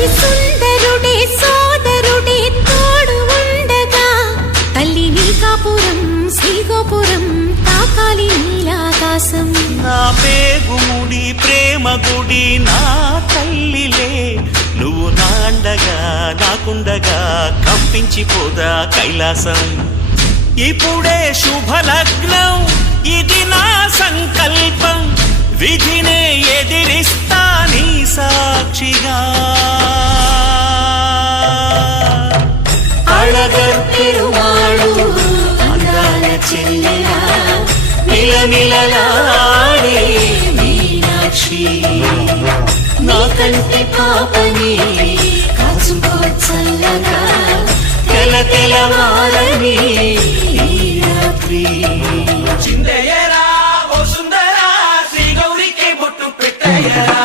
అతి సుందరుడే సోదరుడే తోడు ఉండగా తల్లి నీ కాపురం శ్రీగోపురం తాకాలి నీలాకాశం. నా పేగుముడి ప్రేమ గుడి నా తల్లిలే, నువ్వు నాండగా నాకుండగా కంపించిపోదా కైలాసం. ఇప్పుడే శుభలగ్నం ఇది నా సంకల్పం, విధినే ఎదిరిస్తా నీ సాక్షిగా. అళగర్ పెరుమాళు అందాల చెల్లెలా మిలమిలలాడే మీనాక్షి, నా కంటి పాపని కాచుకో చల్లగా తెల తెలవారని రాత్రి. చిందయ్యరా ఓ సుందరా శ్రీ గౌరికి బొట్టు పెట్టయ్యరా.